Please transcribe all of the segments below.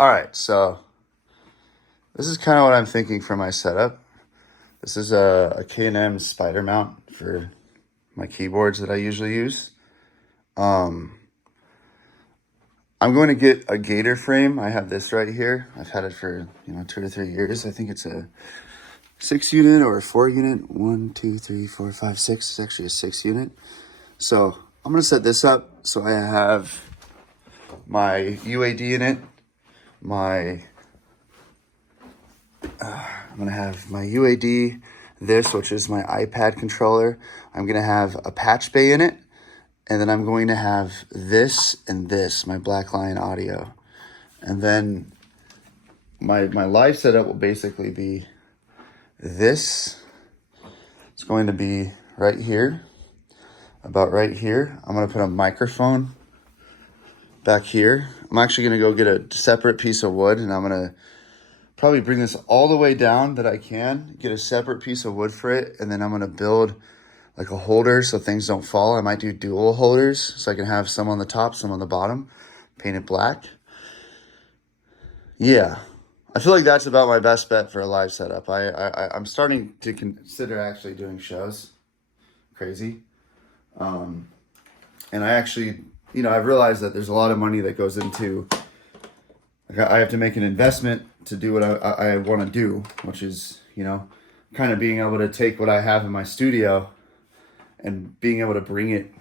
All right, so this is kind of what I'm thinking for my setup. This is a K&M spider mount for my keyboards that I usually use. Um, I'm going to get a Gator frame. I have this right here. I've had it for 2 to 3 years. I think it's a 6 unit or a 4 unit. 1, 2, 3, 4, 5, 6. It's actually a 6 unit. So I'm gonna set this up so I have my UAD in it. I'm gonna have my UAD, this, which is my iPad controller. I'm gonna have a patch bay in it, and then I'm going to have this and this, my Blacklion audio. And then my live setup will basically be this. It's going to be right here, about right here. I'm gonna put a microphone back here. I'm actually gonna go get a separate piece of wood, and I'm gonna probably bring this all the way down that I can, get a separate piece of wood for it, and then I'm gonna build like a holder so things don't fall. I might do dual holders so I can have some on the top, some on the bottom, paint it black. Yeah, I feel like that's about my best bet for a live setup. I'm starting to consider actually doing shows. Crazy. And I actually, I've realized that there's a lot of money that goes into, like, I have to make an investment to do what I want to do, which is, kind of being able to take what I have in my studio and being able to bring it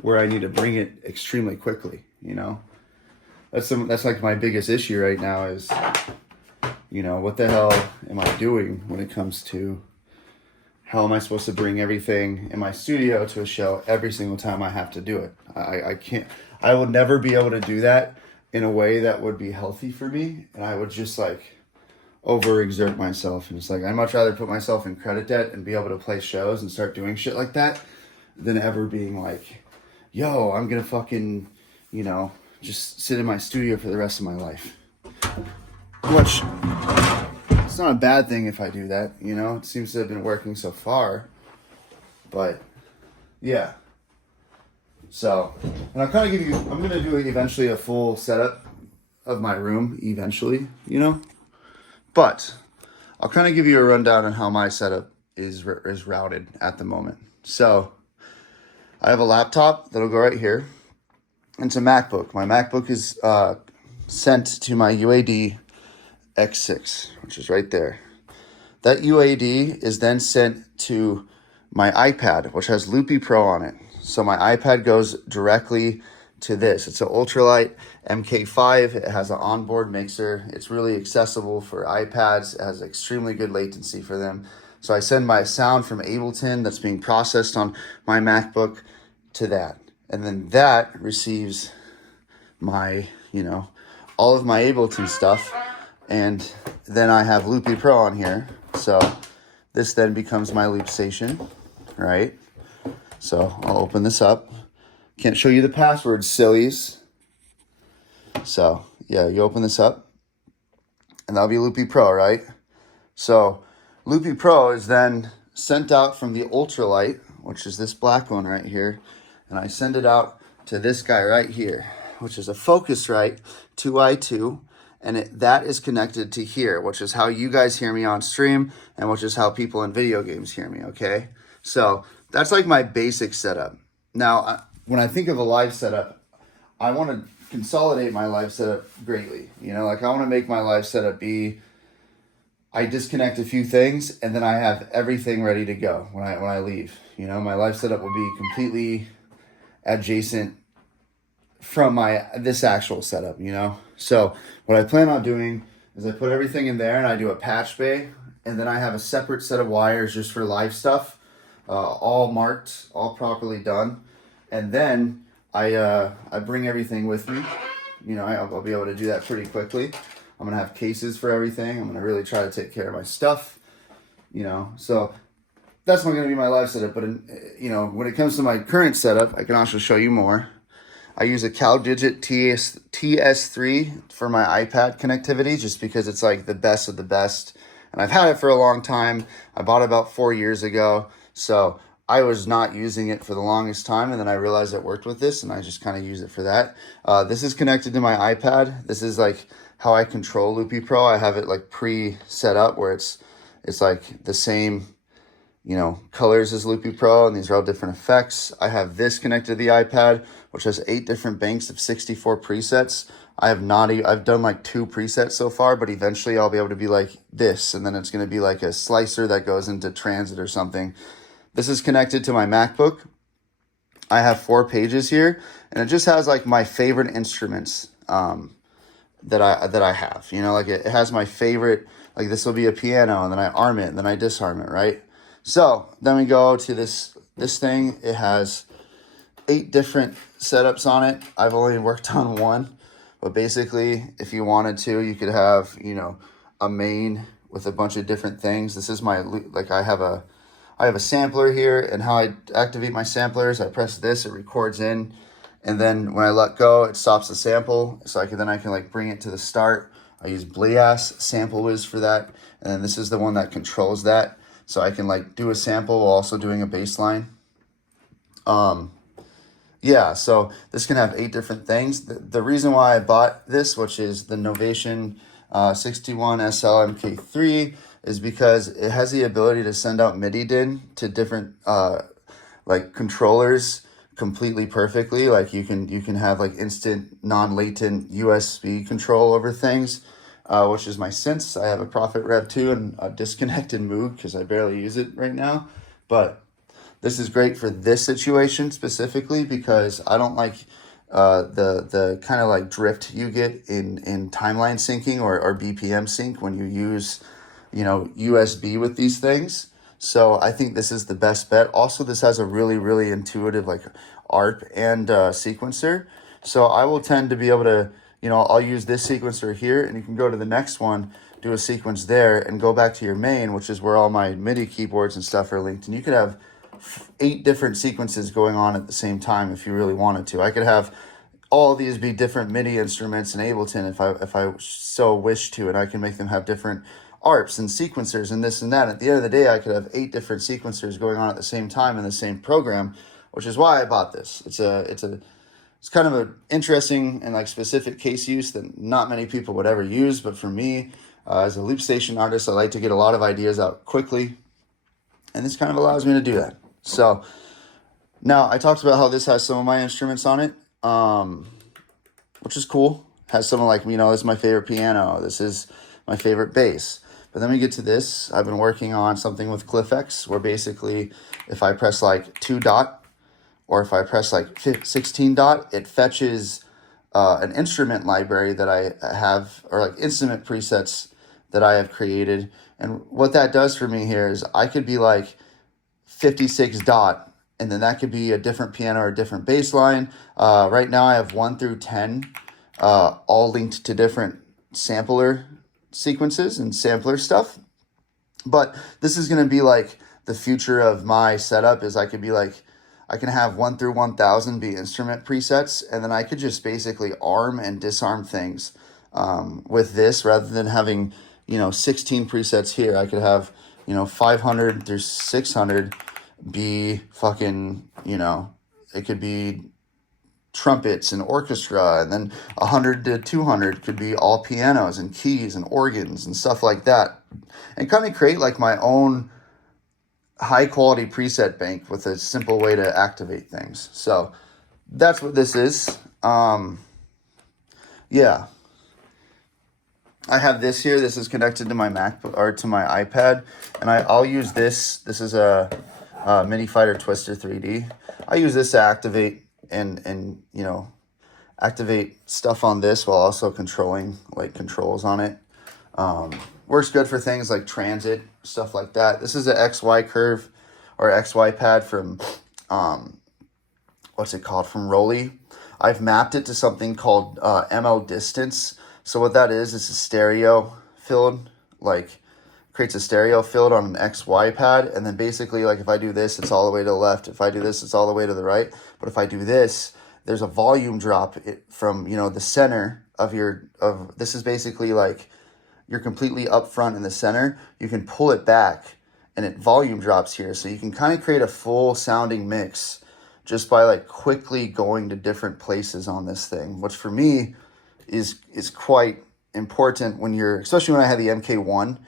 where I need to bring it extremely quickly, That's like my biggest issue right now is, what the hell am I doing when it comes to how am I supposed to bring everything in my studio to a show every single time I have to do it? I can't, I would never be able to do that in a way that would be healthy for me. And I would just overexert myself. And it's like, I'd much rather put myself in credit debt and be able to play shows and start doing shit like that than ever being like, yo, I'm going to fucking, just sit in my studio for the rest of my life. Which, it's not a bad thing if I do that, It seems to have been working so far. But, yeah. So, and I'm going to do eventually a full setup of my room, eventually, But, I'll kind of give you a rundown on how my setup is routed at the moment. So, I have a laptop that'll go right here. It's a MacBook. My MacBook is sent to my UAD X6, which is right there. That UAD is then sent to my iPad, which has Loopy Pro on it. So my iPad goes directly to this. It's an ultralight MK5. It has an onboard mixer. It's really accessible for iPads. It has extremely good latency for them. So I send my sound from Ableton that's being processed on my MacBook to that. And then that receives my, all of my Ableton stuff. And then I have Loopy Pro on here. So this then becomes my loop station, right? So I'll open this up. Can't show you the password, sillies. So yeah, you open this up and that'll be Loopy Pro, right? So Loopy Pro is then sent out from the ultralight, which is this black one right here. And I send it out to this guy right here, which is a Focusrite 2i2. And that is connected to here, which is how you guys hear me on stream and which is how people in video games hear me, okay? So that's like my basic setup. Now, when I think of a live setup, I want to consolidate my live setup greatly. I want to make my live setup be, I disconnect a few things and then I have everything ready to go when I leave. My live setup will be completely adjacent from this actual setup, So what I plan on doing is I put everything in there and I do a patch bay, and then I have a separate set of wires just for live stuff, all marked, all properly done. And then I bring everything with me. I'll be able to do that pretty quickly. I'm gonna have cases for everything. I'm gonna really try to take care of my stuff, So that's not gonna be my live setup. But when it comes to my current setup, I can also show you more. I use a CalDigit TS3 for my iPad connectivity just because it's like the best of the best. And I've had it for a long time. I bought it about 4 years ago. So I was not using it for the longest time, and then I realized it worked with this, and I just kind of use it for that. This is connected to my iPad. This is like how I control Loopy Pro. I have it like pre-set up where it's like the same, you know, colors as Loopy Pro, and these are all different effects. I have this connected to the iPad, which has 8 different banks of 64 presets. I've done like 2 presets so far, but eventually I'll be able to be like this, and then it's going to be like a slicer that goes into Transit or something. This is connected to my MacBook. I have 4 pages here, and it just has like my favorite instruments that I have. You know, like it has my favorite, like this will be a piano, and then I arm it, and then I disarm it, right? So then we go to this thing. It has 8 different setups on it. I've only worked on 1, but basically, if you wanted to, you could have, you know, a main with a bunch of different things. This is my, like I have a sampler here, and how I activate my samplers, I press this, it records in, and then when I let go, it stops the sample, so I can like bring it to the start. I use Blias Sample Wiz for that, and then this is the one that controls that, so I can like do a sample while also doing a bass line. Yeah, so this can have 8 different things. The reason why I bought this, which is the Novation 61 SL MK3, is because it has the ability to send out MIDI DIN to different like controllers completely perfectly. Like you can have like instant non-latent USB control over things, which is my synths. I have a Prophet Rev 2 and a disconnected Moog because I barely use it right now, but this is great for this situation specifically because I don't like the kind of like drift you get in timeline syncing or BPM sync when you use, you know, USB with these things. So I think this is the best bet. Also, this has a really, really intuitive like ARP and sequencer. So I will tend to be able to, you know, I'll use this sequencer here, and you can go to the next one, do a sequence there, and go back to your main, which is where all my MIDI keyboards and stuff are linked. And you could have 8 different sequences going on at the same time if you really wanted to. I could have all of these be different MIDI instruments in Ableton if I so wish to, and I can make them have different ARPs and sequencers and this and that. At the end of the day, I could have 8 different sequencers going on at the same time in the same program, which is why I bought this. It's kind of an interesting and like specific case use that not many people would ever use, but for me, as a loop station artist, I like to get a lot of ideas out quickly, and this kind of allows me to do that. So now I talked about how this has some of my instruments on it, which is cool. Has some of like, you know, this is my favorite piano. This is my favorite bass. But then we get to this. I've been working on something with CliffX where basically if I press like 2 dot or if I press like 16 dot, it fetches an instrument library that I have, or like instrument presets that I have created. And what that does for me here is I could be like 56 dot, and then that could be a different piano or a different bass line. Right now I have 1 through 10 all linked to different sampler sequences and sampler stuff. But this is going to be like the future of my setup is I could be like, I can have 1 through 1000 be instrument presets, and then I could just basically arm and disarm things with this rather than having, you know, 16 presets here. I could have, you know, 500 through 600 be fucking, you know, it could be trumpets and orchestra, and then 100 to 200 could be all pianos and keys and organs and stuff like that, and kind of create like my own high quality preset bank with a simple way to activate things. So that's what this is. Yeah, I have this here. This is connected to my MacBook or to my iPad, and I'll use this. This is a MIDI Fighter Twister 3D. I use this to activate and you know, activate stuff on this while also controlling like controls on it. Works good for things like transit, stuff like that. This is an XY curve or XY pad from what's it called, from Roly. I've mapped it to something called ML Distance. So what that is, it's a stereo field, like creates a stereo field on an XY pad, and then basically like if I do this, it's all the way to the left. If I do this, it's all the way to the right. But if I do this, there's a volume drop from, you know, the center of this is basically like you're completely up front in the center. You can pull it back and it volume drops here. So you can kind of create a full sounding mix just by like quickly going to different places on this thing, which for me is quite important when you're, especially when I had the MK1.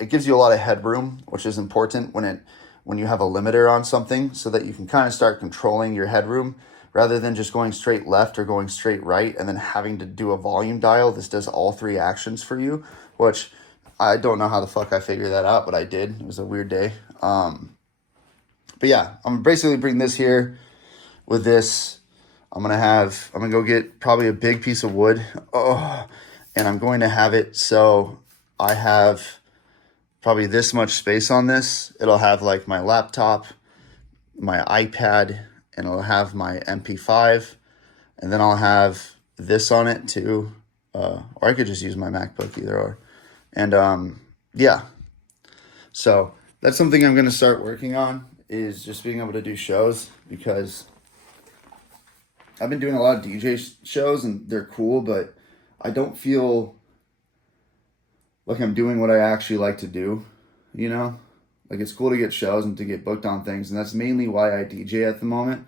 It gives you a lot of headroom, which is important when you have a limiter on something, so that you can kind of start controlling your headroom rather than just going straight left or going straight right and then having to do a volume dial. This does all three actions for you, which I don't know how the fuck I figured that out, but I did. It was a weird day. But yeah, I'm basically bring this here with this. I'm gonna go get probably a big piece of wood. And I'm going to have it so I have probably this much space on this. It'll have like my laptop, my iPad, and it'll have my MP5, and then I'll have this on it too. Or I could just use my MacBook, either or. And yeah, so that's something I'm going to start working on, is just being able to do shows, because I've been doing a lot of DJ shows and they're cool, but I don't feel like I'm doing what I actually like to do, you know? Like, it's cool to get shows and to get booked on things, and that's mainly why I DJ at the moment.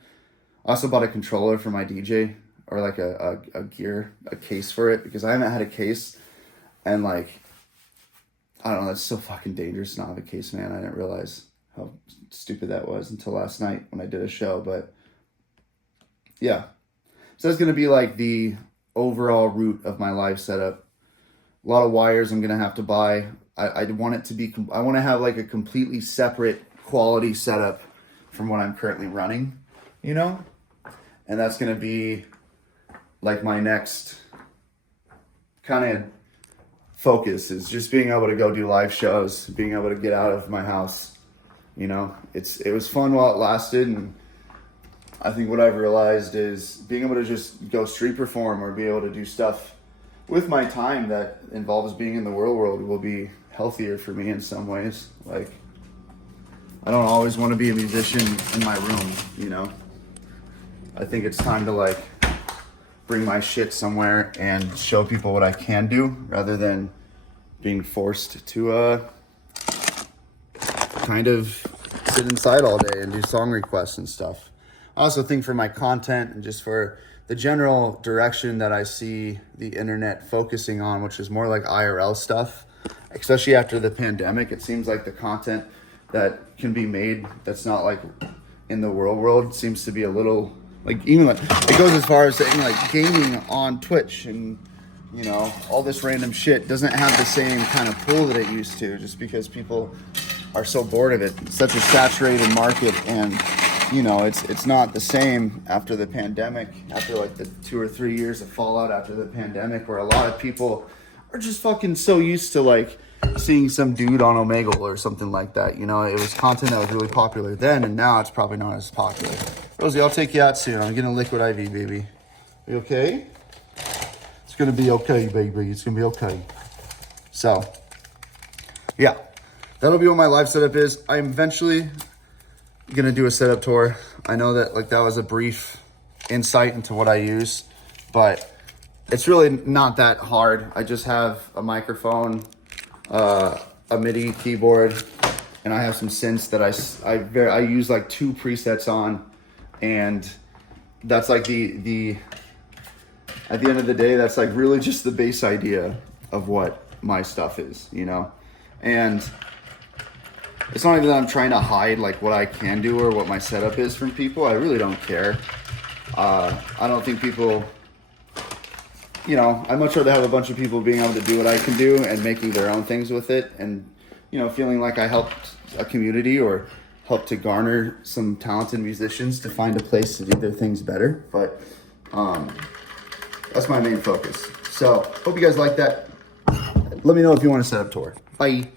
I also bought a controller for my DJ, or like a case for it, because I haven't had a case, and like, I don't know, that's so fucking dangerous to not have a case, man. I didn't realize how stupid that was until last night when I did a show, but yeah. So that's going to be like the overall route of my live setup. A lot of wires I'm going to have to buy. I want it to be, I want to have like a completely separate quality setup from what I'm currently running, you know? And that's going to be like my next kind of focus, is just being able to go do live shows, being able to get out of my house, you know? It was fun while it lasted, and I think what I've realized is being able to just go street perform or be able to do stuff with my time that involves being in the real world will be healthier for me in some ways. Like, I don't always want to be a musician in my room, you know? I think it's time to like bring my shit somewhere and show people what I can do, rather than being forced to kind of sit inside all day and do song requests and stuff. I also think for my content and just for the general direction that I see the internet focusing on, which is more like IRL stuff, especially after the pandemic, it seems like the content that can be made that's not like in the real world seems to be a little, like, even like, it goes as far as saying like gaming on Twitch and, you know, all this random shit doesn't have the same kind of pull that it used to, just because people are so bored of it. It's such a saturated market, and you know, it's not the same after the pandemic, after like the 2 or 3 years of fallout after the pandemic, where a lot of people are just fucking so used to like seeing some dude on Omegle or something like that. You know, it was content that was really popular then, and now it's probably not as popular. Rosie, I'll take you out soon. I'm getting a liquid IV, baby. Are you okay? It's gonna be okay, baby. It's gonna be okay. So, yeah, that'll be what my live setup is. I'm eventually gonna do a setup tour. I know that like that was a brief insight into what I use, but it's really not that hard. I just have a microphone, a MIDI keyboard, and I have some synths that I use like 2 presets on, and that's like the at the end of the day, that's like really just the base idea of what my stuff is, you know? And it's not even that I'm trying to hide like what I can do or what my setup is from people. I really don't care. I don't think people, you know, I'd much rather have a bunch of people being able to do what I can do and making their own things with it, and, you know, feeling like I helped a community or helped to garner some talented musicians to find a place to do their things better. But that's my main focus. So hope you guys like that. Let me know if you want to set up tour. Bye.